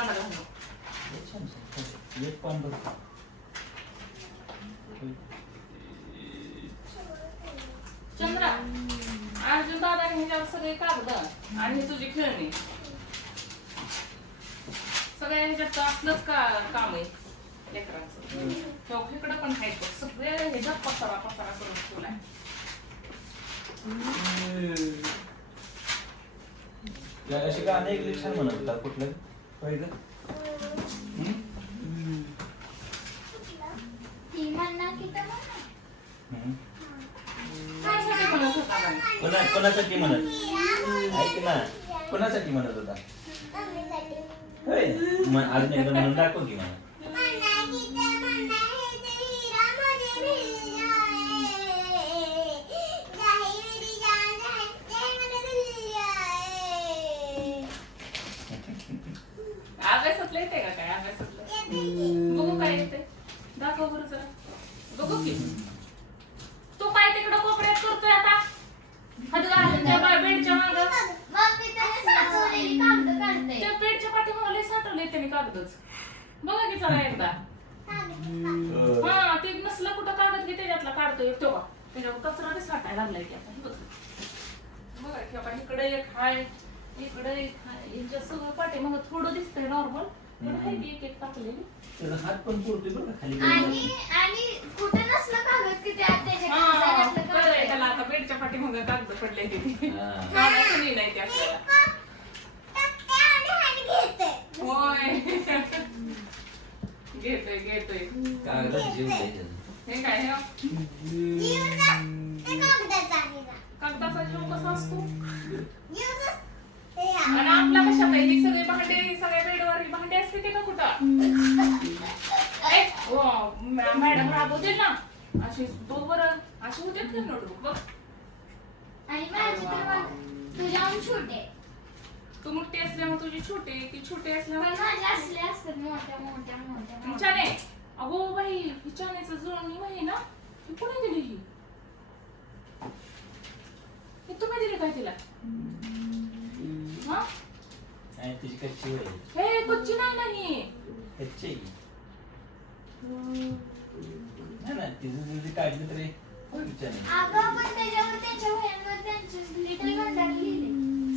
तोंडात घालू. एक पान बघ. चंद्रा अर्जुन दादाने ह्याच्यावर सगळे कागद आणि तुझी खेळणी सगळ्या ह्याच्यात असलंच काम आहे लेकरांचं. इकडं पण खायचं सगळे ह्याच्यात पसारा पसारा करून ठेवलाय. अशी गाणं एक छान म्हणत होता कुठलं पहिलं कोणासाठी म्हणत ऐक ना कोणासाठी म्हणत होता अजून एकदा म्हणून दाखव की मला. अभ्यासातलं येते का काय अभ्यासातलं बघू काय येते दाखव बरं जरा बघू की. तू काय तिकडं कोपऱ्यात करतोय आता बेडच्या माग त्या बेडच्या पाठीमागे लय साठवलंय त्याने कागदच बघा की चला एकदा. हा ते नसलं कुठं कागद की त्याच्यातला काढतोय तो का त्याच्यावर कचरा बी साठायला लागलाय की आता बघा की आता इकडे एक हाय इकडे एक हाय यांच्या सगळं पाठीमाग थोडं दिसतंय नॉर्मल पण हाय की एक एक टाकलेली. त्याचा हात पण पुरतोय बरं खाली आणि कुठे नसलं कागद की त्याला आता बेडच्या पाठीमागे कागद पडले तिथे नाही ते आपल्याला होय घेतोय कागदात जीव हे काय कागदाचा जीव कसा असतो आणि आपला कशात आहे ही सगळे भांडे सगळ्या बेडवर भांडे असते ते का कुठं मॅडम राबवतील ना अशी बरोबर अशी होते ते नोटबुक बघ. आणि माझी तर तुझ्याहून छोटे तू मोठी असल्यामुळे तुझी छोटे ती छोटे असल्यामुळे माझे असले असतात मोठ्या मोठ्या मोठ्या छाने. अगो बाई ही छानेचं जुळणी वही ना ही कोणी दिली ही तुम्ही दिली काय तिला हा तुझी कच्ची वय हे कच्ची नाही कच्ची ना तिचं काढली तरी अगं पण त्याच्यावर त्याच्या वह्यांवर त्यांचे लिटल वंडर लिहिले.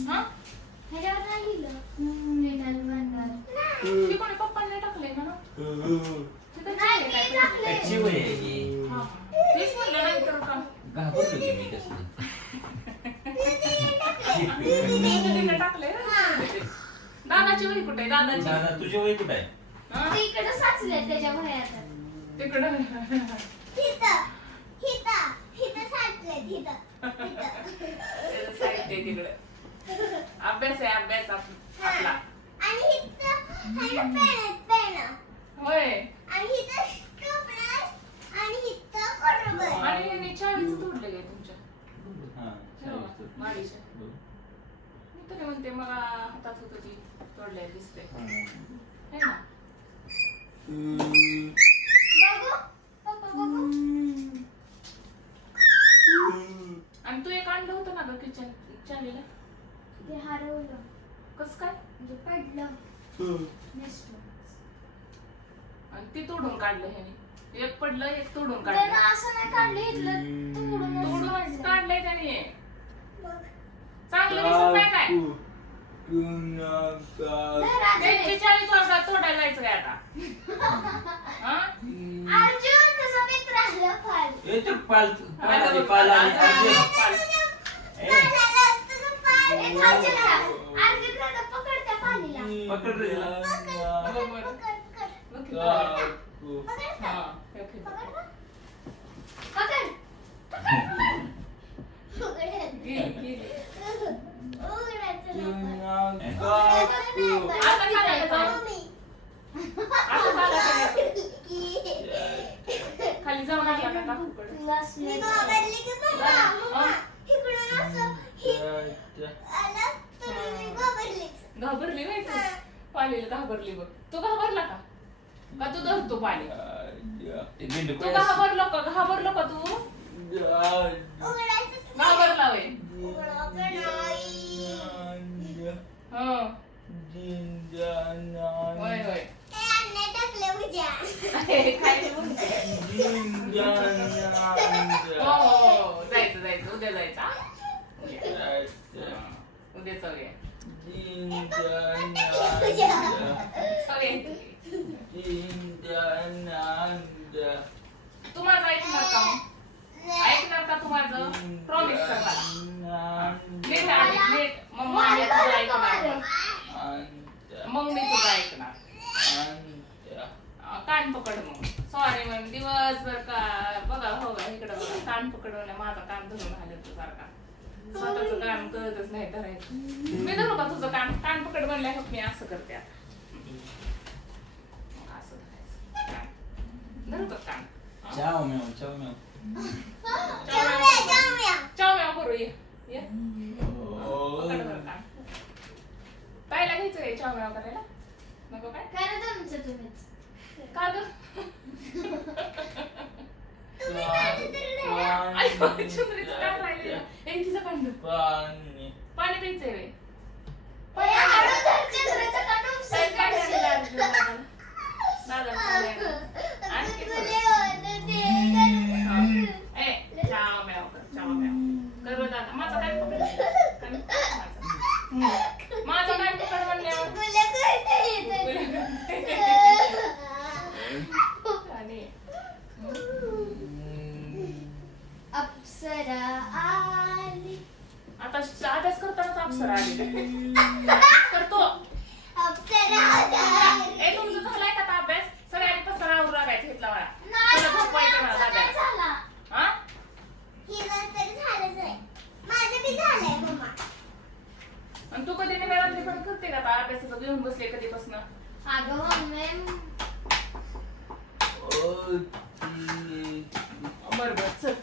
हा ह्याच्यावर नाही लिहिलं लिटल वंडर ती कोणी पप्पांनी टाकलंय ना कच्ची वय आहे तेच म्हणलं नाही तर का घाबरलो की मी कसं टाकले दादाची वही कुठे दादाची दादा तुझी वय कुठे आहे तिकडे साचले त्याच्या वह्यात तिकडं साहित्य तिकडे अभ्यास आहे अभ्यास आपला होय आणि चावीचं तोडलं काय तुमच्या माडीच्या मी तरी म्हणते मला हातात होत ती तोडल्या दिसते है ना आणि तू एक आणलं होतं ना ग किचन चालीला ते हरवलं कस काय म्हणजे पडलं आणि ते तोडून काढलं ह्याने एक पडलं एक तोडून त्यानं काढलं असं नाही काढलं इथलं तोडून काढलंय त्याने चांगलं दिसत नाही काय त्यांची चाळी तोडायला जायचं काय आता अर्जुन तुझा मित्र आला फाल ए तू पाल आणि अर्जुन दादा पकड त्या पालीला पकड रे खाली जाऊन घाबरली नाही तू पालीला घाबरली बघ तू घाबरला का तू धरतो पाणी तू घाबरलो का तू घाबरला वय खायला म्हणते. हो जायचं उद्या जायचं हा? उद्या जाऊया. तू माझं ऐकणार का मग? ऐकणार का तू माझं? प्रॉमिस कर मला. नीट मग मी तुझं ऐकणार. मग मी तुझं ऐकणार. कान पकड मग. सॉरी मग दिवसभर का बघा हो इकडं बघा कान पकडून माझा कान धरून आलं तू सारखा. स्वतःचं कान कळतच नाही धरायचं. मी धरू का तुझं कान पकड म्हणल्या मी असं करते आता. असं धरायचं. धरू का कान? चाव म्याव चाव म्याव करू ये. पकड बरं कान. पाहिला घ्यायचं रे चाव म्याव करायला? नको काय? करा तुमचं तुम्हीच. का ग? चंद्रीचं कान राहिलेलं. तिचं कान धर. पाणी प्यायचंय रे. चंद्राचं कान उपसून काढशील. दादा आणखी चाव म्याव कर बरं दादा. माझं काय पकड माझं काय पकड म्हणल्यावर अप्सरा आली. आता अभ्यास करतानाच अप्सरा आली करतो. अप्सरा ए तुमचं झालाय का आता अभ्यास? सगळ्यांनी पसरा आवरून लागायचं घेतला मला. नाही, तुला झोपवायचं मला माझा दादा. झाला. हा? हिला तरी झालंच आहे. माझं बी झालंय मम्मा. आणि तू कधी निघाली पण करते का आता अभ्यासाचं घेऊन बसले कधीपासून? अगं मम्मी बरं चल